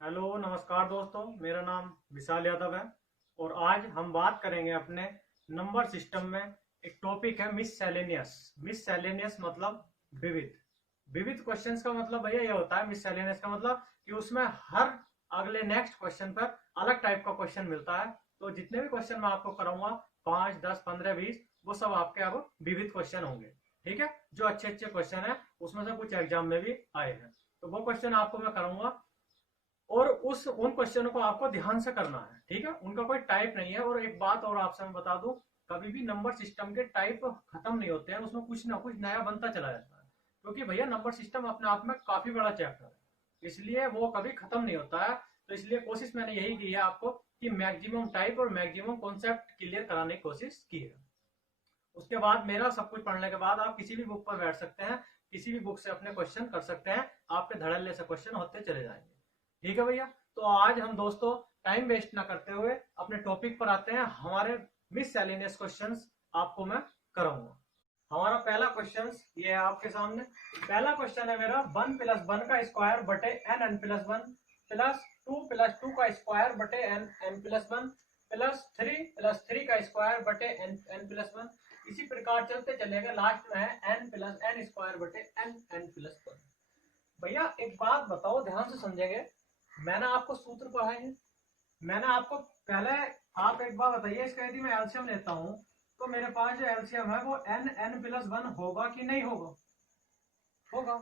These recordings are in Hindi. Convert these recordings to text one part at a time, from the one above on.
हेलो नमस्कार दोस्तों, मेरा नाम विशाल यादव है और आज हम बात करेंगे अपने नंबर सिस्टम में। एक टॉपिक है मिससेलेनियस। मिससेलेनियस मतलब विविध। विविध क्वेश्चंस का मतलब भैया ये होता है, मिससेलेनियस का मतलब कि उसमें हर अगले नेक्स्ट क्वेश्चन पर अलग टाइप का क्वेश्चन मिलता है। तो जितने भी क्वेश्चन मैं आपको कराऊंगा 5, 10, 15, 20 वो सब आपके अब विविध क्वेश्चन होंगे। ठीक है, जो अच्छे अच्छे क्वेश्चन है उसमें से कुछ एग्जाम में भी आए हैं, तो वो क्वेश्चन आपको मैं कराऊंगा और उन क्वेश्चनों को आपको ध्यान से करना है। ठीक है, उनका कोई टाइप नहीं है। और एक बात और आपसे मैं बता दूं, कभी भी नंबर सिस्टम के टाइप खत्म नहीं होते हैं, उसमें कुछ ना कुछ नया बनता चला जाता है। क्योंकि भैया नंबर सिस्टम अपने आप में काफी बड़ा चैप्टर है, इसलिए वो कभी खत्म नहीं होता है। तो इसलिए कोशिश मैंने यही की है आपको कि मैक्सिमम टाइप और मैक्सिमम कॉन्सेप्ट क्लियर कराने की कोशिश की है। उसके बाद मेरा सब कुछ पढ़ने के बाद आप किसी भी बुक पर बैठ सकते हैं, किसी भी बुक से अपने क्वेश्चन कर सकते हैं, आपके धड़ल्ले से क्वेश्चन होते चले जाएंगे। ठीक है भैया, तो आज हम दोस्तों टाइम वेस्ट ना करते हुए अपने टॉपिक पर आते हैं। हमारे मिससेलेनियस क्वेश्चंस आपको मैं कराऊंगा। हमारा पहला क्वेश्चन ये है आपके सामने। पहला क्वेश्चन है मेरा, 1+1 का स्क्वायर बटे n+1 प्लस 2+2 का स्क्वायर बटे n+1 प्लस 3+3 का स्क्वायर बटे n+1। इसी प्रकार चलते चलेगा, लास्ट में है n+n स्क्वायर बटे n+1। भैया एक बात बताओ, ध्यान से समझेंगे। मैंने आपको सूत्र पढ़ाए हैं, मैंने आपको पहले, आप एक बार बताइए, इसका यदि मैं एलसीएम लेता हूं तो मेरे पास जो एलसीएम है वो n+1 होगा कि नहीं होगा? होगा।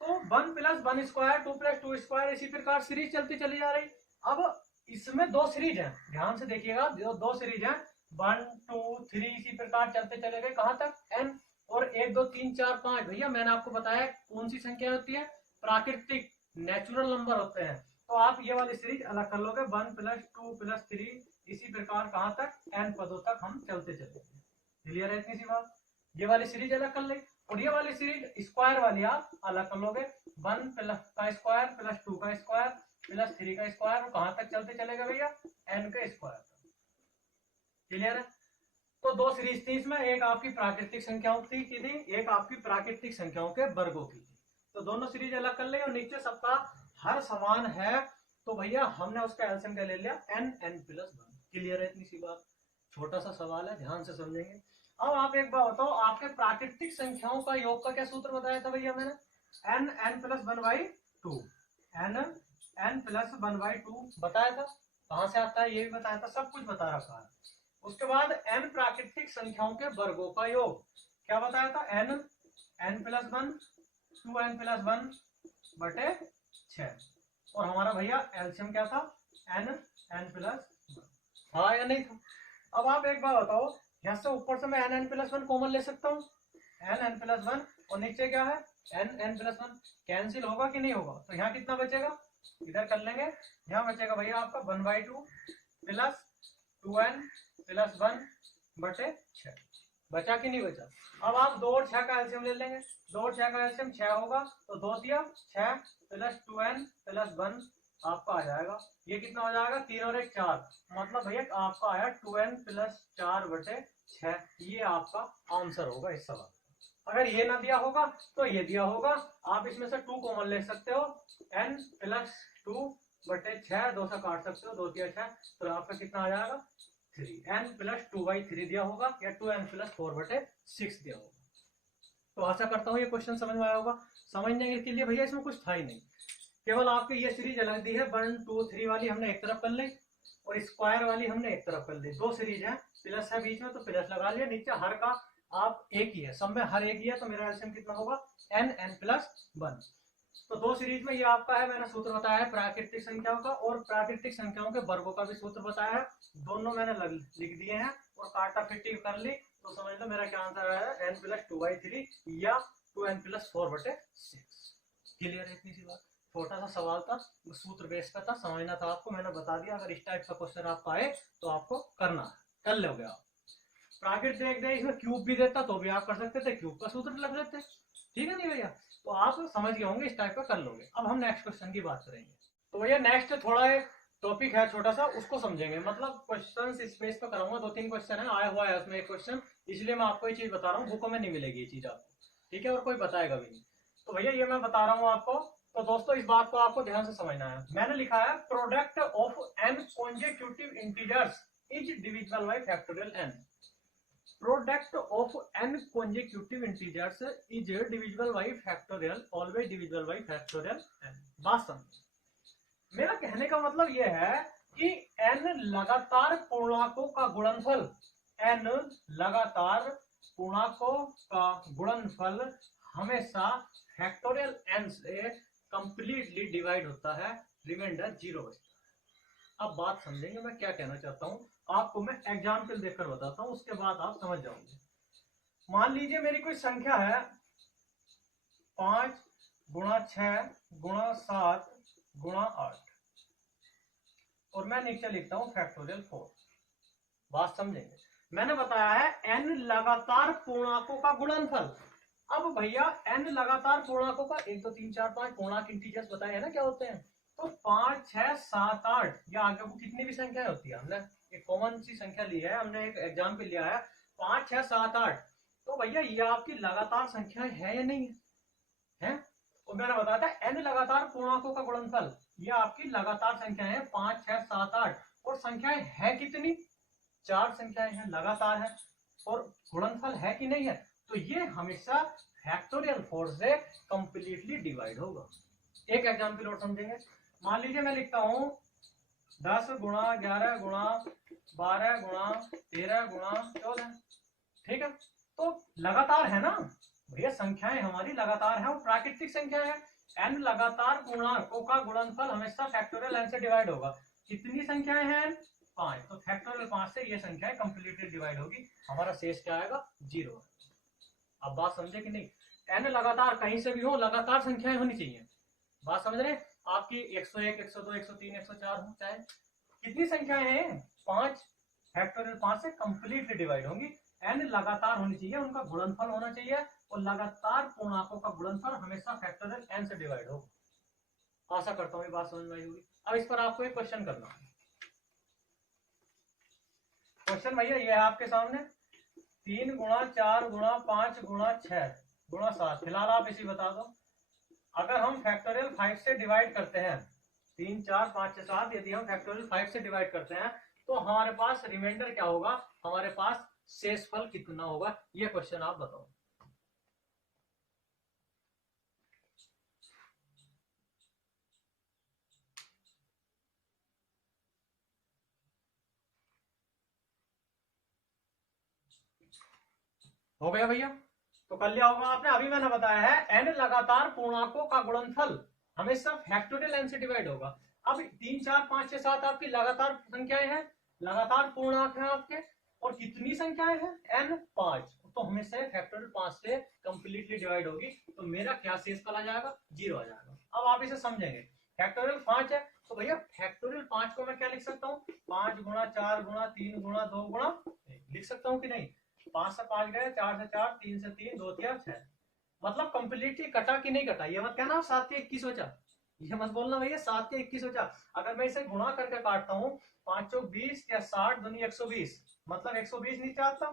तो 1+1 स्क्वायर 2+2 स्क्वायर, इसी प्रकार सीरीज चलती चली जा रही। अब इसमें दो सीरीज है, ध्यान से देखिएगा, दो सीरीज है, 1 2 3, इसी प्रकार चलते चले गए कहां तक, n। और 1 2 3 4 5, भैया मैंने आपको बताया कौन सी संख्या होती है, प्राकृतिक नेचुरल नंबर होते हैं। तो आप ये वाली सीरीज अलग कर लोगे, 1+2+3, इसी प्रकार कहां तक, n पदों तक हम चलते चलेंगे। क्लियर है इतनी सी बात? ये वाली सीरीज अलग कर ले और ये वाली सीरीज स्क्वायर वाली आप अलग कर लोगे, 1+का स्क्वायर प्लस 2 का स्क्वायर प्लस 3 का स्क्वायर, कहां तक चलते चलेगा भैया, n के स्क्वायर। क्लियर है? तो दो सीरीज थी इसमें, एक आपकी प्राकृतिक संख्याओं की थी, एक आपकी प्राकृतिक संख्याओं के वर्गों की थी। तो दोनों सीरीज अलग कर ली और नीचे सबका हर समान है, तो भैया हमने उसका एलसीएम क्या ले लिया, n+1। क्लियर है इतनी सी बात? छोटा सा सवाल है, ध्यान से समझेंगे। अब आप एक बार बताओ, आपके प्राकृतिक संख्याओं का योग का क्या सूत्र बताया था भैया मैंने, n+1/2। n+1/2 बताया था, कहां से आता है ये भी बताया था, सब कुछ बता रखा है। उसके बाद n प्राकृतिक संख्याओं के वर्गों का योग क्या बताया था, n+1 2n+1 बटे 6। और हमारा भैया एलसीएम क्या था, n+1 था या नहीं था? अब आप एक बार बताओ, यहाँ से ऊपर से मैं n+1 कॉमन ले सकता हूँ, n+1, और नीचे क्या है, n+1 कैंसिल होगा कि नहीं होगा? तो यहाँ कितना बचेगा, इधर कर लेंगे, यहाँ बचेगा भैया आपका 1/2 प्लस 2n+1 बटे 6। बचा कि नहीं बचा? अब आप 2 और 6 का एलसीएम ले लेंगे, 2 और 6 का एलसीएम 6 होगा, तो 2 दिया 6 प्लस 2n+1 आपका आ जाएगा, ये कितना हो जाएगा, 3 और 1 4, मतलब भैया आपका आया 2n+4 बटे 6। ये आपका आंसर होगा इस सवाल। अगर ये ना दिया होगा तो ये दिया होगा, आप इसमें से 2 कॉमन ले सकते हो, n+2 बटे 6, 2 से काट सकते हो, 2 दिया 6, तो आपका कितना आ जाएगा 3, n+2/3 दिया होगा या 2n+4/6 दिया होगा। तो आशा करता हूँ ये क्वेश्चन समझ में आया होगा। समझने के लिए भैया इसमें कुछ था ही नहीं, केवल आपकी ये सीरीज अलग दी है, 1 2 3 वाली हमने एक तरफ कर ली और स्क्वायर वाली हमने एक तरफ कर ली। दो सीरीज है, प्लस है बीच में तो प्लस लगा लिया, नीचे हर का आप एक ही है, सब में हर एक ही है, तो मेरा एलसीएम कितना होगा, n+1। तो दो सीरीज में ये आपका है, मैंने सूत्र बताया है प्राकृतिक संख्याओं का और प्राकृतिक संख्याओं के वर्गों का भी सूत्र बताया है, दोनों मैंने लिख दिए हैं और काटा फिटी कर ली। तो समझ लो मेरा क्या आंसर है, n+2/3 या 2n+4/6। क्लियर है इतनी सी बात? छोटा सा सवाल था, सूत्र बेस का था, समझना था आपको, मैंने बता दिया। अगर इस टाइप का क्वेश्चन आपका आए तो आपको करना है, कर लोगे आप। प्राकृतिक देख दे इसमें क्यूब भी देता तो भी आप कर सकते थे, क्यूब का सूत्र लग लेते। ठीक है नहीं भैया? तो आप समझ गए होंगे, इस टाइप का कर लोगे। अब हम नेक्स्ट क्वेश्चन की बात करेंगे। तो भैया नेक्स्ट थोड़ा एक टॉपिक है छोटा सा, उसको समझेंगे, मतलब क्वेश्चन स्पेस पे कराऊंगा, 2-3 क्वेश्चन है, आया हुआ है उसमें एक क्वेश्चन, इसलिए मैं आपको ये चीज बता रहा हूँ, बुकों में नहीं मिलेगी ये चीज आपको, ठीक है, और कोई बताएगा भी नहीं। तो भैया ये मैं बता रहा हूँ आपको, तो दोस्तों इस बात को आपको ध्यान से समझना है। मैंने लिखा है product of n consecutive integers is divisible by factorial n। Product of n consecutive integers is divisible by factorial, always divisible by factorial n। बात समझ। मेरा कहने का मतलब यह है कि n लगातार पूर्णांकों का गुणनफल, n लगातार पूर्णांकों का गुणनफल हमेशा फैक्टोरियल n से कंप्लीटली डिवाइड होता है, रिमाइंडर 0 बचता है। अब बात समझेंगे मैं क्या कहना चाहता हूं, आपको मैं एग्जाम्पल देकर बताता हूं, उसके बाद आप समझ जाओगे। मान लीजिए मेरी कोई संख्या है 5 गुणा 6 गुणा 7 गुणा 8 और मैं नीचे लिखता हूं फैक्टोरियल 4। बात समझेंगे। मैंने बताया है n लगातार पूर्णांकों का गुणनफल। अब भैया n लगातार पूर्णांकों का 1 2 3 4 5 पूर्णांक इंटीजर्स बताए हैं ना क्या होते हैं, तो 5 6 7 8 या आगे को कितनी भी संख्या होती है, हमने एक कॉमन सी संख्या ली है, हमने एक एग्जाम्पल लिया है 5 6 7 8। तो भैया ये आपकी लगातार संख्या है या नहीं है? और मैंने बताया था n लगातार पूर्णांकों का गुणनफल, ये आपकी लगातार संख्या है 5 6 7 8 और संख्याएं है कितनी, 4 संख्याएं हैं, लगातार है और गुणनफल है कि नहीं है, तो ये हमेशा फैक्टोरियल 4 से कंप्लीटली डिवाइड होगा। एक एग्जांपल और समझेंगे। मान लीजिए मैं लिखता हूं 10 गुणा 11 गुणा 12 गुणा 13 गुणा 14, ठीक है, तो लगातार है ना भैया, संख्याएं हमारी लगातार है और प्राकृतिक संख्या है। n लगातार पूर्णांकों का गुणनफल हमेशा फैक्टोरियल n से डिवाइड होगा। कितनी संख्याएं हैं, 5, तो फैक्टोरियल 5 से ये संख्या कंप्लीटली डिवाइड होगी, हमारा शेष क्या आएगा, 0। अब बात समझे कि नहीं, n लगातार कहीं से भी हो, लगातार संख्याएं होनी चाहिए। बात समझ रहे, आपकी 101 102 103 104 हो, चाहे कितनी संख्याएं हैं, 5, फैक्टोरियल 5 से कंप्लीटली डिवाइड होंगी। n लगातार होनी चाहिए, उनका गुणनफल होना चाहिए और लगातार पूर्णांकों का गुणनफल हमेशा फैक्टोरियल n से डिवाइड हो। आशा करता हूँ ये बात समझ में आई होगी। अब इस पर आपको एक क्वेश्चन करना है। क्वेश्चन भैया ये है आपके सामने, 3 गुणा 4 गुणा 5 गुणा 6 गुणा 7, फिलहाल आप इसी बता दो। अगर हम फैक्टोरियल 5 से डिवाइड करते हैं, 3 4 5 6 7, यदि हम फैक्टोरियल 5 से डिवाइड करते हैं तो हमारे पास रिमाइंडर क्या होगा, हमारे पास शेषफल कितना होगा, ये क्वेश्चन आप बताओ। हो गया भैया, तो कर लिया होगा आपने। अभी मैंने बताया है n लगातार पूर्णांकों का गुणनफल हमेशा फैक्टोरियल n से डिवाइड होगा। अब 3 4 5 6 7 आपकी लगातार संख्याएं हैं, लगातार पूर्णांक है आपके, और कितनी संख्याएं हैं, n 5, तो हमेशा फैक्टोरियल 5 से कंप्लीटली डिवाइड होगी, तो मेरा क्या शेषफल आ जाएगा, 0 आ जाएगा। अब आप इसे समझेंगे, फैक्टोरियल 5 है तो भैया फैक्टोरियल 5 को मैं क्या लिख सकता हूँ, 5 गुणा 4 गुणा 3 गुणा 2 गुणा 1 लिख सकता हूँ कि नहीं। 5 से 5 गए, 4 से 4, 3 से 3, 2 3 6, मतलब कंप्लीटली कटा कि नहीं कटा, ये मत कहना 7 के 21 बचा, ये मत बोलना भैया 7 के 21 बचा। अगर मैं इसे गुणा करके काटता हूँ, 5 चौक 20 या 60 दूनी 120, मतलब 120 नीचे आता,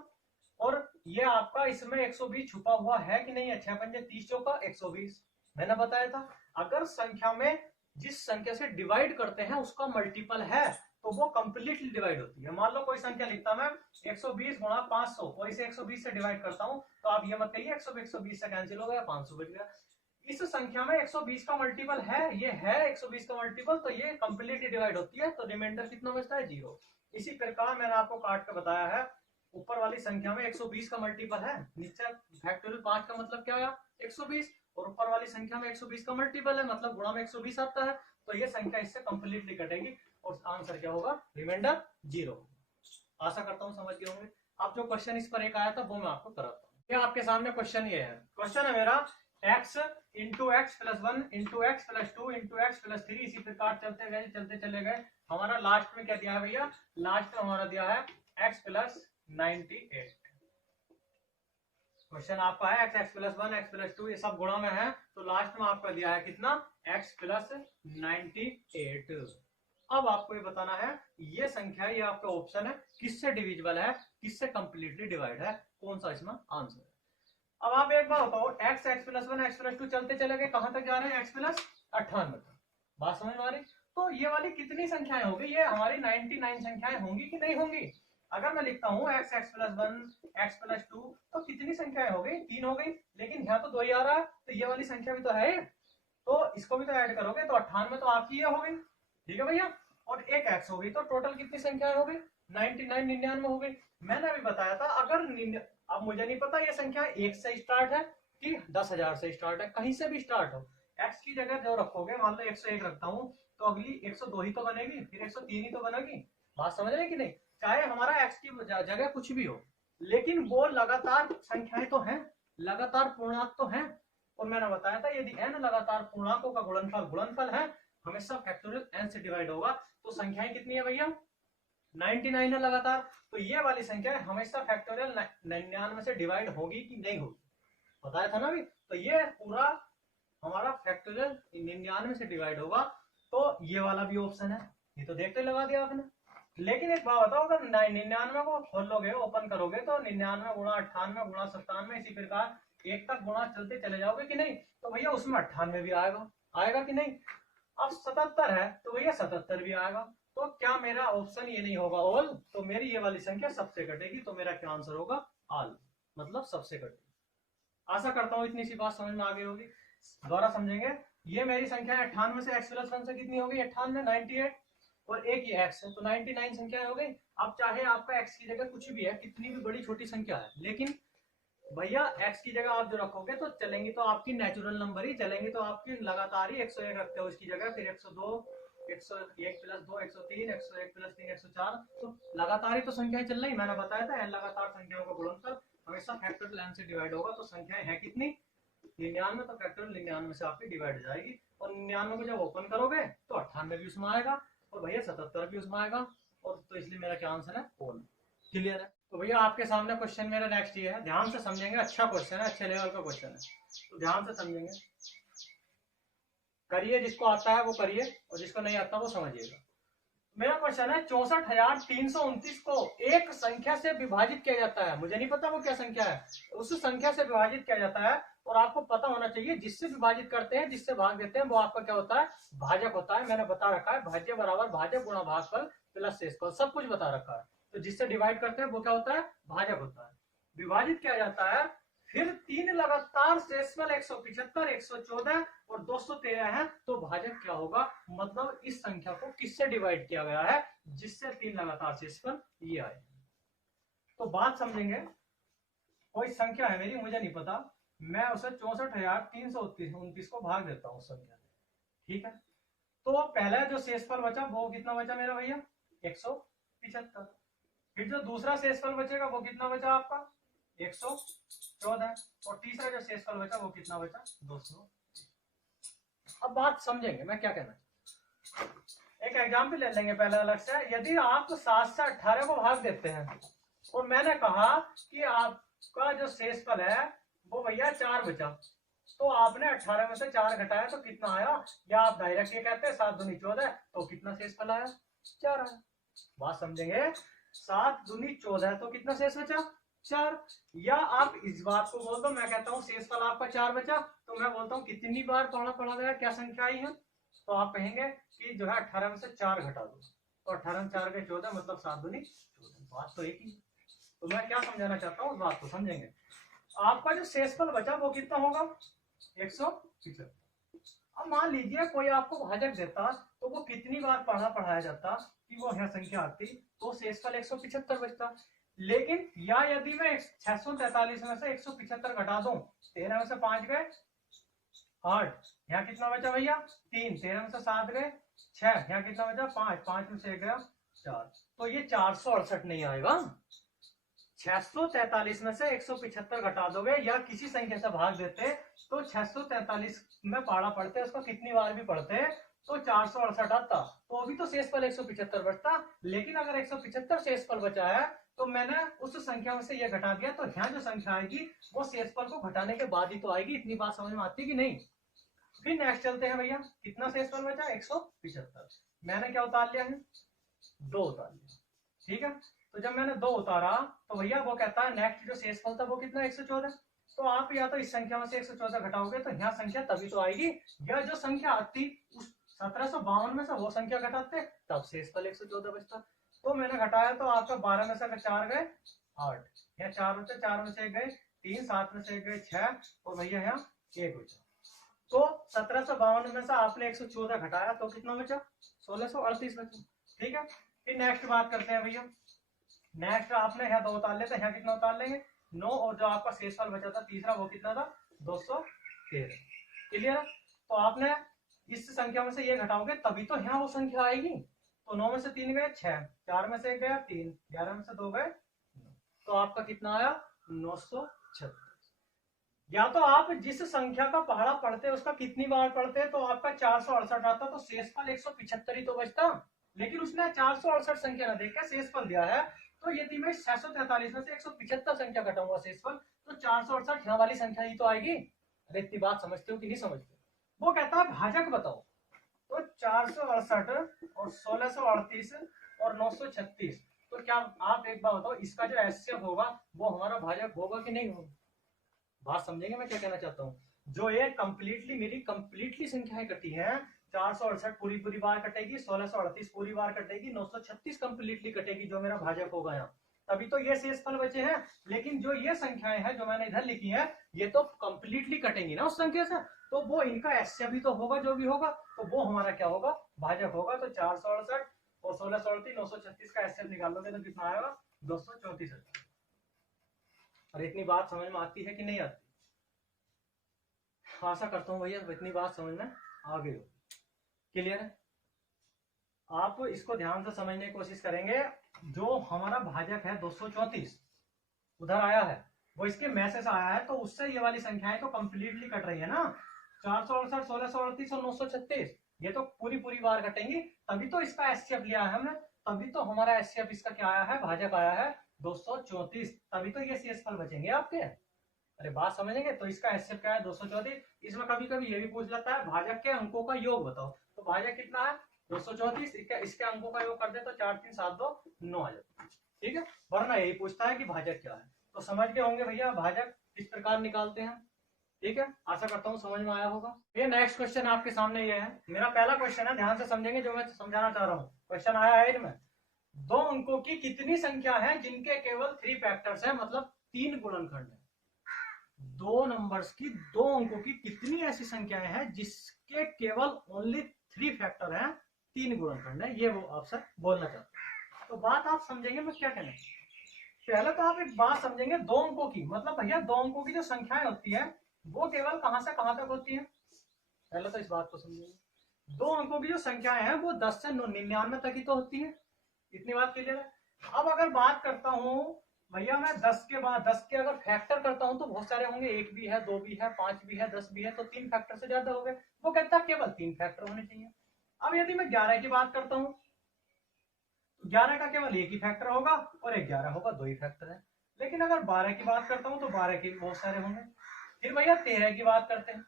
और ये आपका इसमें 120 छुपा हुआ है कि नहीं है, 6 पंजे 30 चौका 120। मैंने बताया था अगर संख्या में जिस संख्या से डिवाइड करते हैं उसका मल्टीपल है तो वो कंप्लीटली डिवाइड होती है। मान लो कोई संख्या लिखता मैं 120 गुणा 500 और इसे 120 से डिवाइड करता हूं, तो आप ये मत कहिए 120 से कैंसिल हो गया, 500 बच गया। इस संख्या में 120 का मल्टीपल है, ये है 120 का मल्टीपल, तो ये कंप्लीटली डिवाइड होती है, तो रिमाइंडर कितना बचता है, 0। इसी प्रकार मैंने आपको काट के बताया है, ऊपर वाली संख्या में 120 का मल्टीपल है, नीचे फैक्टोरियल 5 का मतलब क्या आया, 120, और ऊपर वाली संख्या में 120 का मल्टीपल है, मतलब गुणा में 120 आता है, तो ये संख्या इससे कंप्लीटली कटेगी और आंसर क्या होगा, रिमाइंडर 0। आशा करता हूं समझ गए होंगे। अब जो क्वेश्चन इस पर एक आया था वो मैं आपको कराता हूँ। ये आपके सामने क्वेश्चन ये है, क्वेश्चन है मेरा x into x plus 1 into x plus 2 into x plus 3, इसी प्रकार चलते गए चलते चले गए। हमारा लास्ट में क्या दिया है भैया, लास्ट में हमारा दिया है x प्लस 98। क्वेश्चन आपका है x प्लस 1 x प्लस 2 ये सब गुणा में है, तो लास्ट में आपका दिया है कितना, x प्लस 98। अब आपको ये बताना है ये संख्या, ये आपका ऑप्शन है, किससे डिविजिबल है, किससे कंप्लीटली डिवाइड है, कौन सा इसमें आंसर है। अब आप एक बार बताओ, x प्लस 1 x प्लस 2 चलते चले गए, कहां तक जा रहे हैं, x प्लस 98 तक। बात समझ में आ रही? तो ये वाली कितनी संख्याएं होगी? ये हमारी 99 संख्याएं होंगी कि नहीं होंगी? अगर मैं लिखता हूँ x x plus 1 x plus 2 तो कितनी संख्याएं हो गई? 3 हो गई। लेकिन यहाँ तो 2 ही आ रहा है, तो ये वाली संख्या भी तो है, तो इसको भी तो ऐड करोगे तो 98 तो आपकी ये हो गई। ठीक है भैया। और एक x हो गई, तो टोटल कितनी संख्याएं हो गई? 99 हो गई। मैंने अभी बताया था अगर अब मुझे नहीं पता ये संख्या 1 से स्टार्ट है कि 10,000 से स्टार्ट है, कहीं से भी स्टार्ट हो, x की जगह जो रखोगे, मान लो 101 रखता हूँ, तो अगली 102 ही तो बनेगी, फिर 103 ही तो बनेगी। बात समझ रहे कि नहीं? चाहे हमारा x की जगह कुछ भी हो, लेकिन वो लगातार संख्याएं तो हैं, लगातार पूर्णांक तो हैं। और मैंने बताया था यदि n लगातार पूर्णांकों का गुणनफल है, हमेशा फैक्टोरियल n से डिवाइड होगा। तो संख्याएं कितनी है भैया? 99 है लगातार। तो ये वाली संख्या हमेशा फैक्टोरियल 99 से डिवाइड होगी कि नहीं होगी? बताया था ना अभी। तो ये पूरा हमारा फैक्टोरियल 99 से डिवाइड होगा। तो ये वाला भी ऑप्शन है, ये तो देखते लगा दिया आपने। लेकिन एक बात बताओ, अगर 99 को खोल लोगे, ओपन करोगे, तो 99 गुणा 98 गुणा 97 इसी प्रकार 1 तक गुणा चलते चले जाओगे कि नहीं? तो भैया उसमें 98 भी आएगा, आएगा कि नहीं? अब 77 है तो भैया 77 भी आएगा। तो क्या मेरा ऑप्शन ये नहीं होगा ऑल? तो मेरी ये वाली संख्या सबसे कटेगी, तो मेरा क्या आंसर होगा? ऑल, मतलब सबसे कटेगी। आशा करता हूँ इतनी सी बात समझ में आ गई होगी। दोबारा समझेंगे। ये मेरी संख्या 98 से x प्लस 1 से कितनी होगी? 98, 98 और एक ही x है, तो 99 संख्या हो गई। अब चाहे आपका x की जगह कुछ भी है, कितनी भी बड़ी छोटी संख्या है, लेकिन भैया x की जगह आप जो रखोगे तो चलेंगी तो आपकी नेचुरल नंबर ही चलेंगी, तो आपकी लगातार ही 101 रखते हो इसकी जगह, फिर 102, 101 प्लस 2 103, 101 प्लस 3 104, तो लगातार ही तो संख्याएं चल रही। मैंने बताया था n लगातार संख्याओं का गुणनफल हमेशा फैक्टोरियल n से डिवाइड होगा। तो संख्याएं है कितनी? 99, तो फैक्टोरियल 99 से आपकी डिवाइड हो जाएगी। और 99 को जब ओपन करोगे तो 98 भी उसमें आएगा, और भैया 77 भी उसमें आएगा। और तो इसलिए मेरा क्या आंसर है? ऑल। क्लियर है? तो भैया आपके सामने क्वेश्चन मेरा नेक्स्ट ये है, ध्यान से समझेंगे। अच्छा क्वेश्चन है, अच्छे लेवल का क्वेश्चन है, तो ध्यान से समझेंगे, करिए। जिसको आता है वो करिए, और जिसको नहीं आता वो समझिएगा। मेरा क्वेश्चन है 64,329 को एक संख्या से विभाजित किया जाता है। मुझे नहीं पता वो क्या संख्या है, उस संख्या से विभाजित किया जाता है। और आपको पता होना चाहिए जिससे विभाजित करते हैं, जिससे भाग देते हैं, वो आपका क्या होता है? भाजक होता है। मैंने बता रखा है, भाज्य बराबर भाजक गुणा भागफल प्लस शेषफल, सब कुछ बता रखा है। तो जिससे डिवाइड करते हैं वो क्या होता है? भाजक होता है। विभाजित किया जाता है, फिर 3 लगातार शेषफल 175, 114 और 213 है, तो भाजक क्या होगा? मतलब इस संख्या को किससे डिवाइड किया गया है जिससे 3 लगातार शेषफल ये आए। तो बात समझेंगे। कोई संख्या है मेरी, मुझे नहीं पता, मैं उसे 64,329 को भाग देता हूँ उस संख्या से। ठीक है, तो पहला जो शेषफल बचा वो कितना बचा मेरा भैया? 175। फिर जो दूसरा शेषफल बचेगा वो कितना बचा आपका? 114। और तीसरा जो शेषफल बचा वो कितना बचा? 200। अब बात समझेंगे मैं क्या कहना। एक एग्जाम्पल ले लेंगे पहले अलग से। यदि आप 7 से 18 को भाग देते हैं, और मैंने कहा कि आपका जो शेषफल है वो भैया 4 बचा, तो आपने 18 में से 4 घटाया तो कितना आया? या आप डायरेक्ट ये कहते हैं 7 दूनी 14, तो कितना शेषफल आया? 4 आया। बात समझेंगे। 7 दूनी 14 तो कितना शेष बचा? 4। या आप इस बात को बोल दो, मैं कहता हूँ शेषफल आपका 4 बचा, तो मैं बोलता हूँ कितनी बार पढ़ा गया, क्या संख्या आई है? तो आप कहेंगे कि जो है 18 में से 4 घटा दो, तो 18 में 4 के 14, मतलब 7 दूनी 14। बात तो एक ही। तो मैं क्या समझाना चाहता हूँ, उस बात को समझेंगे। आपका जो शेषफल बचा वो कितना होगा? 175। अब मान लीजिए कोई आपको भाजक देता, तो वो कितनी बार पढ़ाया जाता कि वो यह संख्या आती, तो शेषफल 175 बचता। लेकिन या यदि मैं 643 में से 175 घटा दूं, 13 में से 5 गए 8, यहाँ कितना बचा भैया? 3, 13 में से 7 गए 6, यहाँ कितना बचा? 5, 5 में से 1 गया 4, तो ये 468 नहीं आएगा। 643 में से 175 घटा दोगे या किसी संख्या से भाग देते, तो 643 में पाड़ा पढ़ते, उसको कितनी बार भी पढ़ते तो 468 आता, तो अभी तो शेषफल 175 बचता। लेकिन अगर 175 शेषफल बचा है तो मैंने उस संख्या में से ये घटा दिया, तो यहाँ जो संख्या आएगी वो शेषफल को घटाने के बाद ही तो आएगी। इतनी बात समझ में आती है कि नहीं? फिर नेक्स्ट चलते हैं भैया, कितना शेषफल बचा? 175। मैंने क्या उतार लिया है? 2 उतार लिया। ठीक है, तो जब मैंने 2 उतारा तो भैया वो कहता है नेक्स्ट जो शेषफल था वो कितना? 114। तो आप या तो इस संख्या में से 114 घटाओगे तो यहाँ संख्या तभी तो आएगी, या जो संख्या आती उस 1752 में से वो संख्या घटाते तब शेषफल 114 बचता। तो मैंने घटाया तो आपका 12 में से अगर 4 गए 8, यहाँ 4 बचे, 4 में से 1 गए 3, 7 में से 1 गए 6, और भैया यहाँ 1 बचा। तो 1752 में से आपने 114 घटाया तो कितना बचा? 1638 बचा। ठीक है, फिर नेक्स्ट बात करते हैं भैया। नेक्स्ट आपने यहाँ 2 उतार लेते हैं, यहाँ कितना उतार लेंगे 9, और जो आपका शेषफल बचा था तीसरा वो कितना था 213। क्लियर? तो आपने इस संख्या में से ये घटाओगे तभी तो यहाँ वो संख्या आएगी। तो 9 में से 3 गए 6, 4 में से 1 गया 3, 11 में से 2 गए, तो आपका कितना आया 936। या तो आप जिस संख्या का पहाड़ा पढ़ते उसका कितनी बार पढ़ते तो आपका 468 आता, तो शेषफल 175 ही तो बचता। लेकिन उसने 468 संख्या न देख के शेषफल दिया है, तो यदि मैं 643 में से 175 संख्या घटाऊंगा शेषफल, तो 468 यहाँ वाली संख्या ही तो आएगी। अरे इतनी बात समझते हो कि नहीं समझते? वो कहता है भाजक बताओ, तो 468 और 1638 और 936, तो क्या आप एक बार बताओ इसका जो एचसीएफ होगा वो हमारा भाजक होगा कि नहीं होगा? बात समझेंगे मैं क्या कहना चाहता हूँ? जो ये मेरी कंप्लीटली संख्याएं कटी हैं, 468 पूरी पूरी बार कटेगी, 1638 पूरी बार कटेगी, 936 कंप्लीटली कटेगी, जो मेरा भाजक होगा यहाँ, तभी तो ये शेषफल बचे हैं। लेकिन जो ये संख्याएं हैं जो मैंने इधर लिखी है ये तो कंप्लीटली कटेंगी ना उस संख्या से, तो वो इनका एचसीएफ भी तो होगा, जो भी होगा तो वो हमारा क्या होगा भाजक होगा। तो 468 और 1638 936 का एचसीएफ निकाल लोगे तो कितना आएगा 234। अरे इतनी बात समझ में आती है कि नहीं आती? आशा करता हूँ भैया इतनी बात समझ में आ गई हो। क्लियर है? आप इसको ध्यान से समझने की कोशिश करेंगे। जो हमारा भाजक है 234 उधर आया है, वो इसके मैसेज आया है, तो उससे ये वाली संख्याएं तो कंप्लीटली कट रही है ना। 468 1638 और 936 ये तो पूरी पूरी बार कटेंगी, तभी तो इसका एचसीएफ लिया है हमने, तभी तो हमारा एचसीएफ इसका क्या आया है भाजक आया है 234, तभी तो ये शेषफल बचेंगे आपके। अरे बात समझेंगे? तो इसका एचसीएफ क्या है 234। इसमें कभी कभी ये भी पूछ लेता है भाजक के अंकों का योग बताओ, तो भाजक कितना है 234, इसके अंकों का योग कर दे तो 4 3 7 2 9 आ जाता है। ठीक है, वरना यही पूछता है कि भाजक क्या है। तो समझ गए होंगे भैया भाजक किस प्रकार निकालते हैं। ठीक है, आशा करता हूँ समझ में आया होगा। ये नेक्स्ट क्वेश्चन आपके सामने ये है, मेरा पहला क्वेश्चन है, ध्यान से समझेंगे जो मैं समझाना चाह रहा हूँ। क्वेश्चन आया है इनमें 2 अंकों की कितनी संख्या है जिनके केवल 3 फैक्टर्स है, मतलब 3 गुणनखंड है। 2 नंबर्स की 2 अंकों की कितनी ऐसी संख्याएं हैं जिसके केवल ओनली 3 फैक्टर है, 3 गुणनखंड है, ये वो आपसे बोलना चाहता हूं। तो बात आप समझेंगे मैं क्या कहना। पहले तो आप एक बात समझेंगे 2 अंकों की, मतलब भैया 2 अंकों की जो संख्याएं होती है वो केवल कहां से कहां तक होती है, पहले तो इस बात को समझेंगे। 2 अंकों की जो संख्याएं हैं वो 10 से 99 तक ही तो होती है, इतनी बात क्लियर है। अब अगर बात करता हूं भैया मैं 10 के बाद 10 के अगर फैक्टर करता हूं तो बहुत सारे होंगे, 1 भी है 2 भी है 5 भी है 10 भी है, तो 3 फैक्टर से ज्यादा हो गए। वो कहता है केवल 3 फैक्टर होने चाहिए। अब यदि मैं 11 की बात करता हूं, 11 का केवल एक ही फैक्टर होगा और 11 होगा, 2 ही फैक्टर है। लेकिन अगर 12 की बात करता हूं तो 12 के बहुत सारे होंगे। फिर भैया 13 की बात करते हैं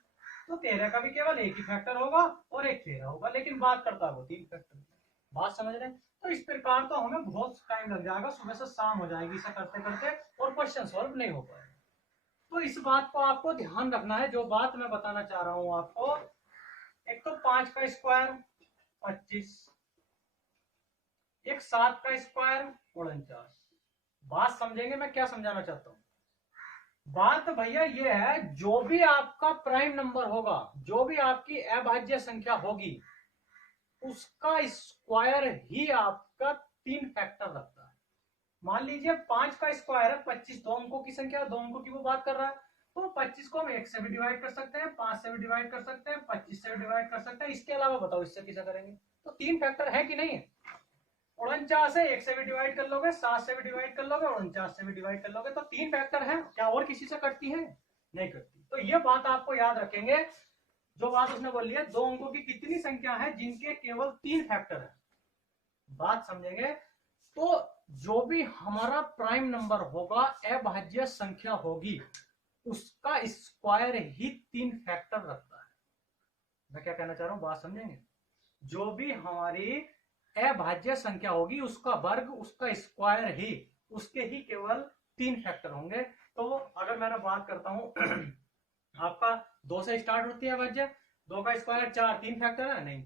तो 13 का भी केवल एक ही फैक्टर होगा और एक 13 होगा, लेकिन बात करता है वो 3 फैक्टर। बात समझ रहे हैं? तो इस प्रकार तो हमें बहुत टाइम लग जाएगा, सुबह से शाम हो जाएगी इसे करते करते, और क्वेश्चन सॉल्व नहीं हो पाएगा। तो इस बात को आपको ध्यान रखना है, जो बात मैं बताना चाह रहा हूं आपको। एक तो 5 का स्क्वायर 25, एक 7 का स्क्वायर 49। बात समझेंगे मैं क्या समझाना चाहता हूं। बात भैया ये है, जो भी आपका प्राइम नंबर होगा, जो भी आपकी अभाज्य संख्या होगी, उसका स्क्वायर ही आपका 3 फैक्टर रखता है। मान लीजिए 5 का स्क्वायर है 25, 2 अंकों की संख्या, 2 अंकों की वो बात कर रहा है, तो 25 को हम 1 से भी डिवाइड कर सकते हैं, 5 से भी डिवाइड कर सकते हैं, 25 से भी डिवाइड कर सकते हैं। इसके अलावा बताओ इससे किसे करेंगे? तो 3 फैक्टर है कि नहीं है? 49 है 1 से भी डिवाइड कर लोगे, 7 से भी डिवाइड कर लोगे, 49 से भी डिवाइड कर लोगे, तो 3 फैक्टर है। क्या और किसी से कटती है? नहीं करती। तो ये बात आपको याद रखेंगे, जो बात उसने बोली है 2 अंकों की कितनी संख्या है जिनके केवल 3 फैक्टर है। बात समझेंगे? तो जो भी हमारा प्राइम नंबर होगा, अभाज्य संख्या होगी, उसका स्क्वायर ही 3 फैक्टर रखता है। मैं क्या कहना चाह रहा हूं, बात समझेंगे? जो भी हमारी अभाज्य संख्या होगी उसका वर्ग, उसका स्क्वायर ही, उसके ही केवल 3 फैक्टर होंगे। तो अगर मैं बात करता हूँ आपका 2 से स्टार्ट होती है अभाज्य, 2 का स्क्वायर 4, 3 फैक्टर है नहीं,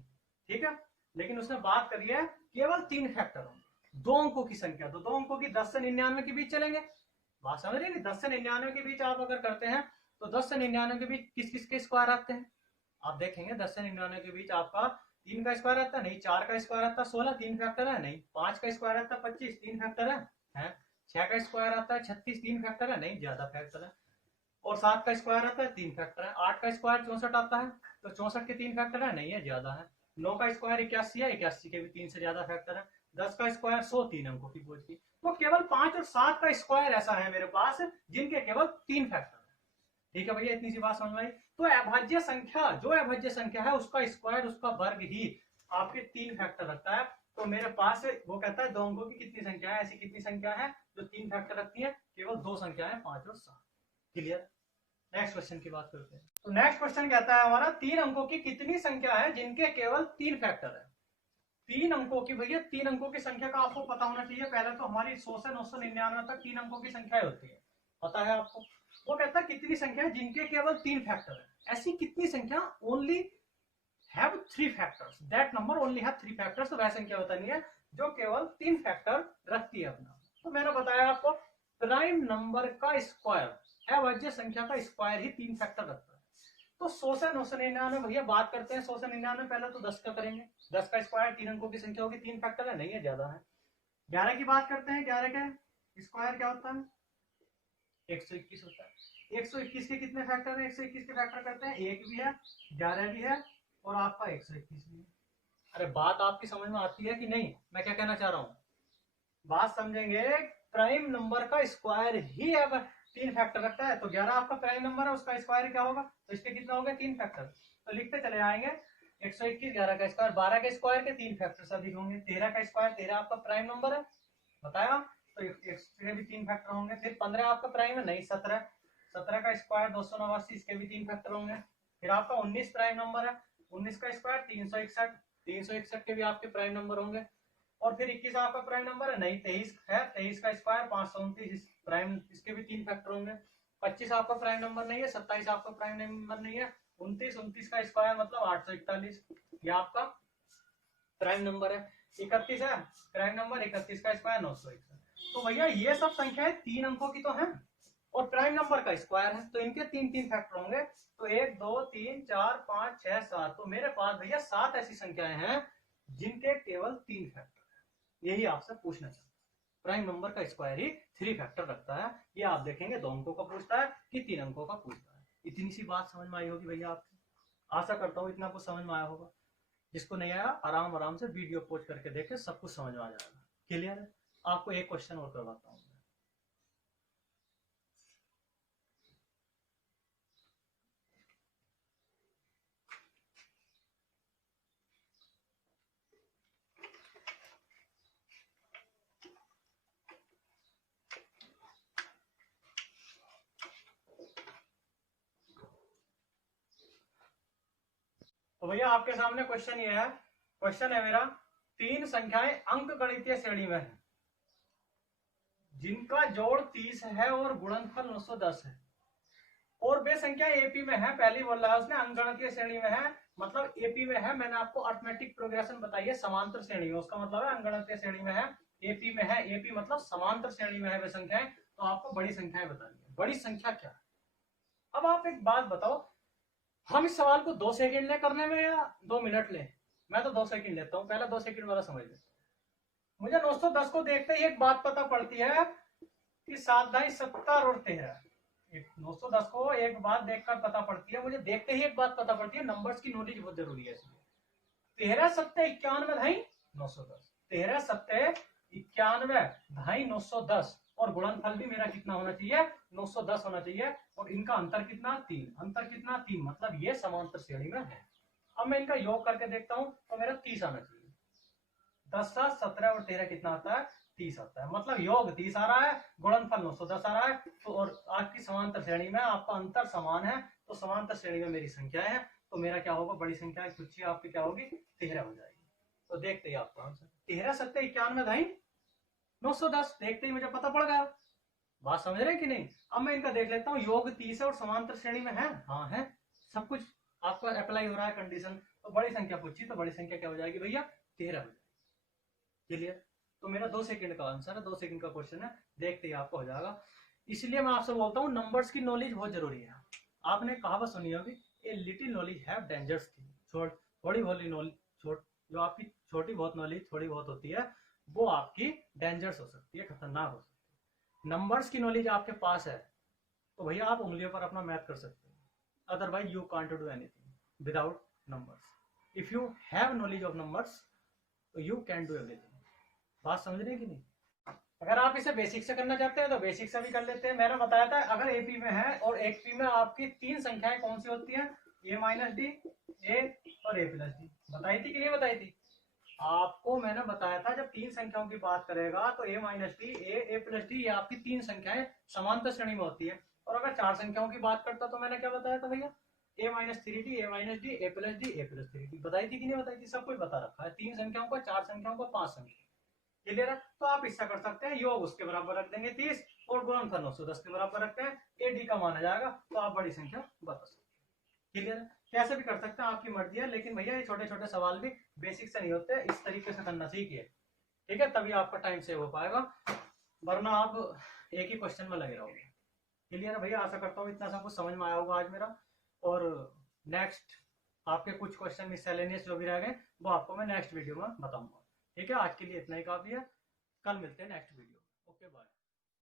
ठीक है। लेकिन उसने बात करी है केवल 3 फैक्टर होंगे, 2 अंकों की संख्या, तो 2 अंकों की 10 से 99 के बीच चलेंगे। बात समझ रहे हैं? 10 से 99 के बीच आप अगर करते हैं तो 10 से 99 के बीच किस किस के स्क्वायर आते हैं आप देखेंगे। 10 से 99 के बीच आपका 3 का स्क्वायर आता है नहीं, 4 का स्क्वायर आता है 16, 3 फैक्टर है नहीं, 5 का स्क्वायर आता है 25, 3 फैक्टर है 6 का स्क्वायर आता है 36, 3 फैक्टर है नहीं, ज्यादा फैक्टर है। और 7 का स्क्वायर आता है 3 फैक्टर है। 8 का स्क्वायर 64 आता है, तो 64 के 3 फैक्टर है नहीं है, ज्यादा है। 9 का स्क्वायर 81 है, 81 के भी 3 से ज्यादा फैक्टर है। 10 का स्क्वायर 100, 3 अंकों की पूछ की। तो केवल 5 और 7 का स्क्वायर ऐसा है मेरे पास जिनके केवल 3 फैक्टर है। ठीक है भैया, इतनी सी बात समझ में आई। तो अभाज्य संख्या, जो अभाज्य संख्या है उसका स्क्वायर, उसका वर्ग ही आपके 3 फैक्टर रखता है। तो मेरे पास वो कहता है 2 अंकों की कितनी संख्या है, ऐसी कितनी संख्या है जो 3 फैक्टर रखती है, केवल 2 संख्या है, 5 और 7। क्लियर? नेक्स्ट क्वेश्चन की बात करते हैं। तो नेक्स्ट क्वेश्चन कहता है हमारा 3 अंकों की कितनी संख्या है जिनके केवल 3 फैक्टर है। 3 अंकों की, भैया 3 अंकों की संख्या का आपको पता होना चाहिए। पहले तो हमारी 100 से 999 तक 3 अंकों की संख्या होती है, पता है आपको। वो कहता है कितनी संख्या है जिनके केवल 3 फैक्टर है। ऐसी कितनी संख्या only have 3 factors, that number only have 3 factors. तो वह संख्या बतानी है जो केवल 3 फैक्टर रखती है अपना। तो मैंने बताया आपको प्राइम नंबर का स्क्वायर, अभाज्य संख्या का स्क्वायर ही 3 फैक्टर रखता है। तो 100 से 999 भैया बात करते हैं। 100 से 99 पहले तो 10 का करेंगे, 10 का स्क्वायर 3 अंकों की संख्या होगी, 3 फैक्टर है नहीं है, ज्यादा है। 11 की बात करते हैं, 11 का स्क्वायर क्या होता है, 121 होता है। 121 के कितने फैक्टर है, 121 के फैक्टर करते हैं, 1 भी है, 11 भी है और आपका 121 भी है। अरे बात आपकी समझ में आती है कि नहीं, मैं क्या कहना चाह रहा हूँ, बात समझेंगे। प्राइम नंबर का स्क्वायर ही अब 3 फैक्टर रखता है। तो 11 आपका प्राइम नंबर है, उसका स्क्वायर क्या होगा, तो इसके कितना हो गया, 3 फैक्टर। तो लिखते चले आएंगे 121, 11 का स्क्वायर, 12 के स्क्वायर के 3 फैक्टर अधिक होंगे। 13 का स्क्वायर, 13 आपका प्राइम नंबर है, बताया, तो इसके भी 3 फैक्टर होंगे। फिर 15 आपका प्राइम है नहीं, 17, 17 का स्क्वायर 289, इसके भी 3 फैक्टर होंगे। फिर आपका 19 प्राइम नंबर है, 19 का स्क्वायर 361, 361 के भी आपके प्राइम नंबर होंगे। और फिर 21 आपका प्राइम नंबर है नहीं, 23 है, 23 का स्क्वायर 529 प्राइम, इसके भी 3 फैक्टर होंगे। 25 आपका प्राइम नंबर नहीं है, 27 आपका प्राइम नंबर नहीं है, 29 का स्क्वायर मतलब 841, ये आपका प्राइम नंबर है। 31 है प्राइम नंबर, 31 का स्क्वायर 961। तो भैया ये सब संख्याएं 3 अंकों की तो है और प्राइम नंबर का स्क्वायर है, तो इनके 3 फैक्टर होंगे। तो 1 2 3 4 5 6 7, तो मेरे पास भैया 7 ऐसी संख्याएं हैं जिनके केवल 3 फैक्टर। यही आपसे पूछना चाहता हूं, प्राइम नंबर का स्क्वायर ही 3 फैक्टर रखता है। ये आप देखेंगे 2 अंकों का पूछता है कि 3 अंकों का पूछता है। इतनी सी बात समझ में आई होगी भैया आपकी, आशा करता हूँ इतना कुछ समझ में आया होगा। जिसको नहीं आया आराम आराम से वीडियो पॉज करके देखे, सब कुछ समझ में आ जाएगा। क्लियर है? आपको एक क्वेश्चन और करवाता हूँ। तो भैया आपके सामने क्वेश्चन ये है, क्वेश्चन है मेरा 3 संख्याएं अंक गणितीय श्रेणी में है जिनका जोड़ 30 है और गुणनफल 910 है और वे संख्या एपी में है। पहली बोल रहा है उसने अंकगणितीय श्रेणी में है, मतलब एपी में है। मैंने आपको अरिथमेटिक प्रोग्रेशन बताई है समांतर श्रेणी में, उसका मतलब है अंकगणितीय श्रेणी में है, एपी में है। एपी मतलब समांतर श्रेणी में है वे संख्याएं। तो आपको बड़ी संख्याएं बतानी है। बड़ी संख्या क्या है? अब आप एक बात बताओ, हम इस सवाल को 2 सेकंड ले करने में या 2 मिनट ले? मैं तो 2 सेकंड लेता हूं, पहले 2 सेकंड वाला समझ लेते। मुझे 910 को देखते ही एक बात पता पड़ती है कि 7 ढाई 70 और 13। 910 को एक बात देखकर पता पड़ती है, मुझे देखते ही एक बात पता पड़ती है, नंबर्स की नॉलेज बहुत जरूरी है इसलिए। 13 7 91 ढाई 910, 13 7 91 ढाई 910 और गुणनफल भी मेरा कितना होना चाहिए, 910 होना चाहिए। और इनका अंतर कितना, 3। अंतर कितना, 3, मतलब ये समांतर श्रेणी में है। अब मैं इनका योग करके देखता हूं तो मेरा 30 आना चाहिए। 10 7 17 और 13 कितना आता है, 30 आता है, मतलब योग 30 आ रहा है, गुणनफल 910 आ रहा है। तो और आपकी समांतर श्रेणी में आपका अंतर समान है, तो समांतर श्रेणी में मेरी संख्या है। तो मेरा क्या होगा, बड़ी संख्या कुछ आपकी क्या होगी, 13 हो जाएगी। तो देखते ही आपका आंसर 13 7 91 ढाई 910, देखते ही मुझे पता पड़ गया बात समझ रहे हैं कि नहीं? अब मैं इनका देख लेता हूँ। योग 30 है और समांतर श्रेणी में है, हाँ है, सब कुछ आपका अप्लाई हो रहा है कंडीशन। तो बड़ी संख्या पूछी तो बड़ी संख्या क्या हो जाएगी भैया? 13 हो जाएगी। क्लियर? तो मेरा 2 सेकंड का आंसर है, 2 सेकंड का क्वेश्चन है, देखते ही आपको हो जाएगा। इसलिए मैं आपसे बोलता हूँ नंबर्स की नॉलेज बहुत जरूरी है। आपने कहावत सुनी होगी, a little knowledge have dangers thing. थोड़ी बहुत नॉलेज, जो आपकी छोटी बहुत नॉलेज थोड़ी बहुत होती है, वो आपकी डेंजर्स हो सकती है, खतरनाक हो सकती है। नंबर्स की नॉलेज आपके पास है तो भैया आप उंगलियों पर अपना मैथ कर सकते हैं, otherwise you can't do anything without numbers. If you have knowledge of numbers तो यू कैन डू एवरीथिंग। बात समझ रहे हैं कि नहीं? अगर आप इसे बेसिक से करना चाहते हैं तो बेसिक से भी कर लेते हैं। मैंने बताया था अगर एपी में है और एपी में आपकी 3 संख्याएं कौन सी होती हैं? ए माइनस डी, ए और ए प्लस डी। बताई थी कि नहीं बताई थी? आपको मैंने बताया था जब 3 संख्याओं की बात करेगा तो ए माइनस डी, ए प्लस डी, ये आपकी 3 संख्याएं समांतर श्रेणी में होती है। और अगर 4 संख्याओं की बात करता तो मैंने क्या बताया था भैया? ए माइनस थ्री डी, ए माइनस डी, ए प्लस डी, ए प्लस थ्री डी। बताई थी कि नहीं बताई थी? सब कुछ बता रखा है, 3 संख्याओं का, 4 संख्याओं का, 5 संख्या। क्लियर है? तो आप इससे कर सकते हैं, योग उसके बराबर रख देंगे 30 और गुणनफल 910 के बराबर रखते हैं, ए डी का माना जाएगा तो आप बड़ी संख्या बता सकते हैं। क्लियर है? कैसे भी कर सकते हैं, आपकी मर्जी है, लेकिन भैया ये छोटे छोटे सवाल भी बेसिक से नहीं होते, इस तरीके से करना सीखिए, ठीक है? तभी आपका टाइम सेव हो पाएगा, वरना आप एक ही क्वेश्चन में लगे रहोगे। क्लियर है भैया? आशा करता हूँ इतना सब कुछ समझ में आया होगा आज मेरा। और नेक्स्ट आपके कुछ क्वेश्चन मिससेलेनियस जो भी रह गए वो आपको मैं नेक्स्ट वीडियो में बताऊंगा। ठीक है? आज के लिए इतना ही काफी है, कल मिलते हैं नेक्स्ट वीडियो। Okay bye.